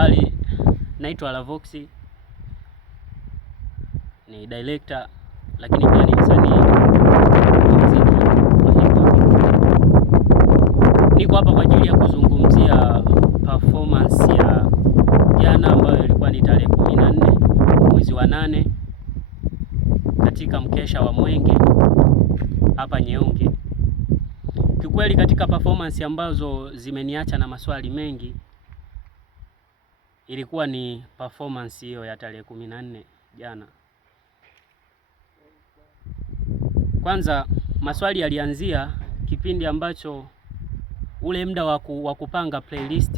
Habari, naitwa Lavox, ni director lakini pia ni msanii muziki wa hip hop. Niko hapa kwa ajili ya kuzungumzia performance ya jana ambayo ilikuwa ni tarehe 14 mwezi wa 8 katika mkesha wa Mwenge hapa Nyeunge. Kiukweli katika performance ambazo zimeniacha na maswali mengi, ilikuwa ni performance hiyo ya tarehe 14 jana. Kwanza maswali yalianzia kipindi ambacho ule muda wa kupanga playlist,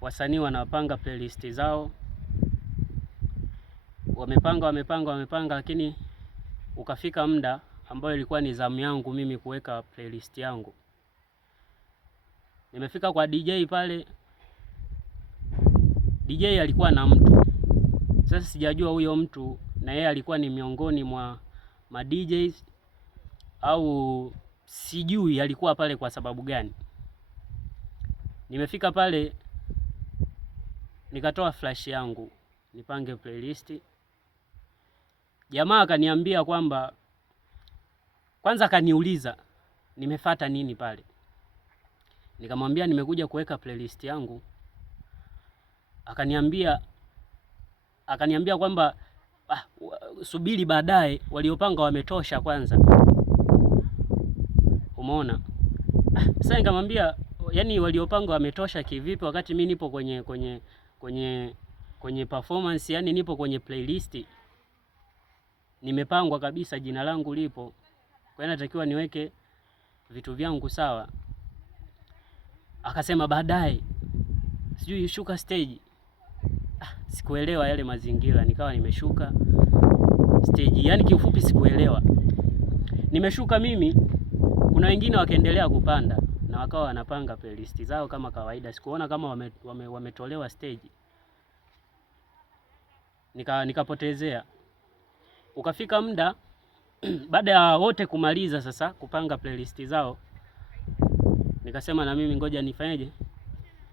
wasanii wanapanga playlist zao, wamepanga, lakini ukafika muda ambao ilikuwa ni zamu yangu mimi kuweka playlist yangu. Nimefika kwa DJ pale, DJ alikuwa na mtu. Sasa sijajua huyo mtu na yeye alikuwa ni miongoni mwa ma DJs au sijui alikuwa pale kwa sababu gani. Nimefika pale nikatoa flash yangu nipange playlist. Jamaa akaniambia kwamba, kwanza akaniuliza nimefuata nini pale. Nikamwambia nimekuja kuweka playlist yangu. Akaniambia kwamba subiri baadaye, waliopanga wametosha kwanza. Umeona? Sasa nikamwambia yani waliopanga wametosha kivipi wakati mimi nipo kwenye performance, yani nipo kwenye playlist. Nimepangwa kabisa, jina langu lipo. Kwa hiyo natakiwa niweke vitu vyangu sawa. Akasema baadaye, sijui shuka stage. Sikuelewa yale mazingira, nikawa nimeshuka stage. Yani kiufupi sikuelewa. Nimeshuka mimi, kuna wengine wakaendelea kupanda na wakawa wanapanga playlist zao kama kawaida. Sikuona kama wametolewa stage. Nikapotezea. Ukafika muda baada ya wote kumaliza sasa kupanga playlist zao, nikasema na mimi ngoja nifanyeje,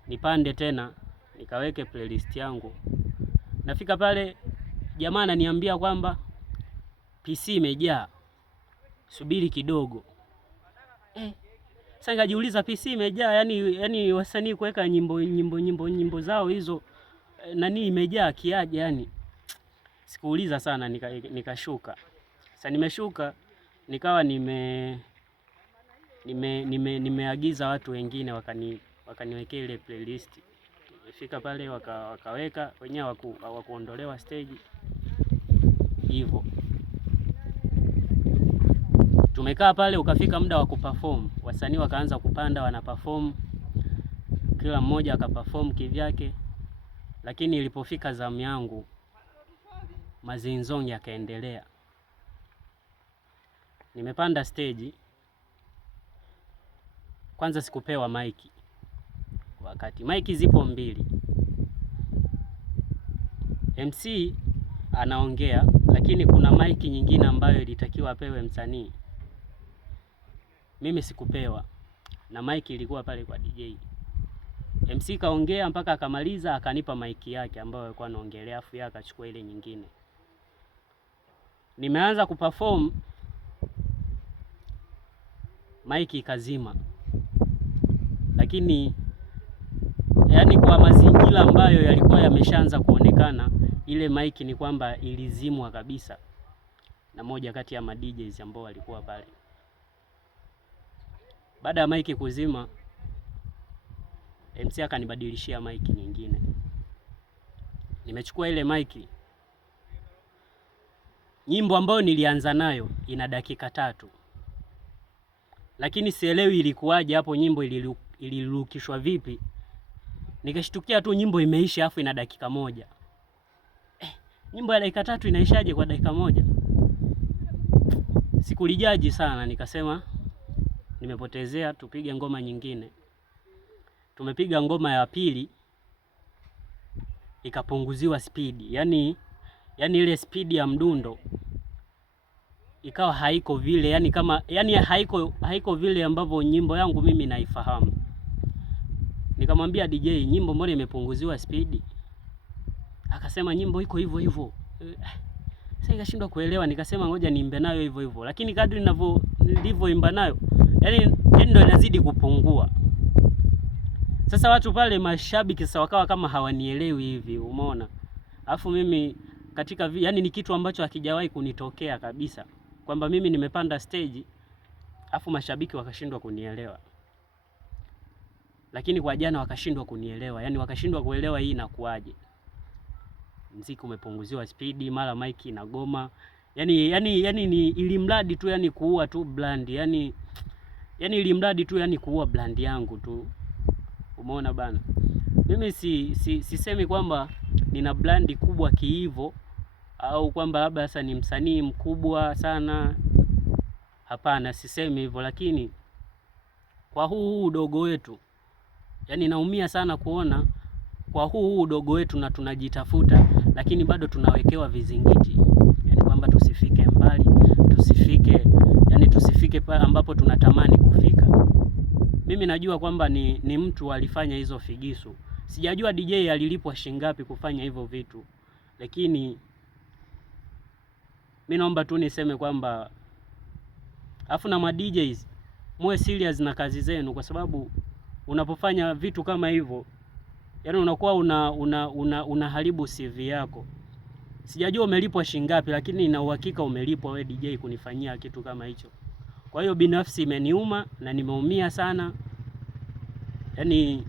nipande tena nikaweke playlist yangu. Nafika pale, jamaa ananiambia kwamba PC imejaa, subiri kidogo. Sasa nikajiuliza, PC imejaa yani wasanii kuweka nyimbo zao hizo nani imejaa kiaje yani? Sikuuliza sana, nikashuka. Sasa nimeshuka nikawa nimeagiza watu wengine wakaniwekea ile playlist. Nimefika pale wakaweka wenyewe, hawakuondolewa stage hivyo. Tumekaa pale, ukafika muda wa kuperform. Wasanii wakaanza kupanda, wana perform, kila mmoja akaperform kivyake. Lakini ilipofika zamu yangu, mazinzong yakaendelea. Nimepanda stage. Kwanza sikupewa maiki. Wakati maiki zipo mbili, MC anaongea, lakini kuna maiki nyingine ambayo ilitakiwa apewe msanii. Mimi sikupewa, na maiki ilikuwa pale kwa DJ. MC kaongea mpaka akamaliza, akanipa maiki yake ambayo alikuwa anaongelea, afu yeye akachukua ile nyingine. Nimeanza kuperform, maiki ikazima. Lakini yani kwa mazingira ambayo yalikuwa yameshaanza kuonekana, ile maiki ni kwamba ilizimwa kabisa na moja kati ya ma DJs ambao walikuwa pale. Baada ya maiki kuzima, MC akanibadilishia maiki nyingine. Nimechukua ile maiki. Nyimbo ambayo nilianza nayo ina dakika 3. Lakini sielewi ilikuwaje hapo, nyimbo ilirukishwa vipi. Nikashtukia tu nyimbo imeisha afu ina dakika 1. Nyimbo ya dakika 3 inaishaje kwa dakika 1? Sikulijaji sana, nikasema nimepotezea, tupige ngoma nyingine. Tumepiga ngoma ya pili, ikapunguziwa speed. Yani ile speed ya mdundo ikawa haiko vile, haiko vile ambavyo nyimbo yangu mimi naifahamu. Nikamwambia DJ, nyimbo mbona imepunguziwa speed? Akasema nyimbo iko hivyo hivyo. Sasa nikashindwa kuelewa, nikasema ngoja niimbe nayo hivyo hivyo. Lakini kadri nilivyoimba nayo, yani ndio inazidi kupungua. Sasa watu pale mashabiki sasa wakawa kama hawanielewi hivi, umeona? Alafu mimi katika yani ni kitu ambacho hakijawahi kunitokea kabisa, kwamba mimi nimepanda stage alafu mashabiki wakashindwa kunielewa. Lakini kwa jana wakashindwa kunielewa, yani wakashindwa kuelewa hii inakuaje. Muziki umepunguziwa speed, mara mic inagoma. Yani ni ilimradi tu yani kuua tu brand, yani ilimradi tu yani kuua brand yangu tu. Umeona bana? Mimi sisemi kwamba nina brand kubwa kiivo au kwamba labda sasa ni msanii mkubwa sana. Hapana, sisemi hivyo, lakini kwa huu udogo wetu, yani naumia sana kuona kwa huu udogo wetu na tunajitafuta, lakini bado tunawekewa vizingiti. Yani kwamba tusifike mbali, tusifike pale ambapo tunatamani kufika. Mimi najua kwamba ni mtu alifanya hizo figisu. Sijajua DJ alilipwa shingapi kufanya hivyo vitu. Lakini mimi naomba tu niseme kwamba afu na ma DJs muwe serious na kazi zenu, kwa sababu unapofanya vitu kama hivyo, yani unakuwa unaharibu CV yako. Sijajua umelipwa shingapi, lakini nina uhakika umelipwa wewe DJ kunifanyia kitu kama hicho. Kwa hiyo binafsi imeniuma na nimeumia sana. Yani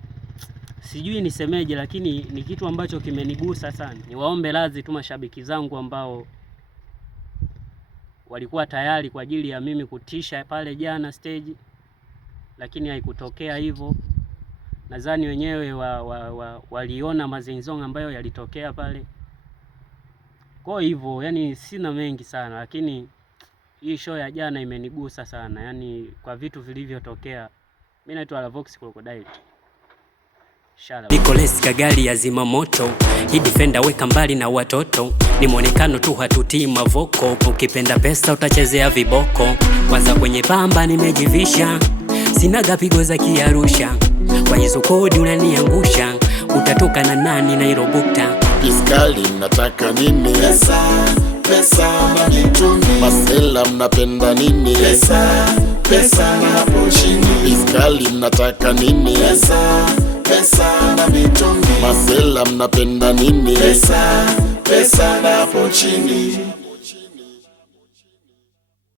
sijui nisemeje, lakini ni kitu ambacho kimenigusa sana. Niwaombe radhi tu mashabiki zangu ambao walikuwa tayari kwa ajili ya mimi kutisha pale jana stage, lakini haikutokea hivyo. Nadhani wenyewe waliona mazinzonga ambayo yalitokea pale. Kwa hivyo yani sina mengi sana, lakini hii show ya jana imenigusa sana, yani kwa vitu vilivyotokea. Mimi naitwa Lavox Crocodile. Nicolas Kagali ya zima moto, hii defender weka mbali na watoto, ni mwonekano tu hatutii mavoko, ukipenda pesa utachezea viboko, kwanza kwenye pamba nimejivisha, sinaga pigo za Kiarusha, kwa hizo kodi unaniangusha, utatoka na nani na irobukta. Iskali mnataka nini? Pesa na mitungi. Masela mnapenda nini? Pesa na hapo chini. Iskali mnataka nini? Pesa na mitungi. Masela mnapenda nini? Pesa na hapo chini.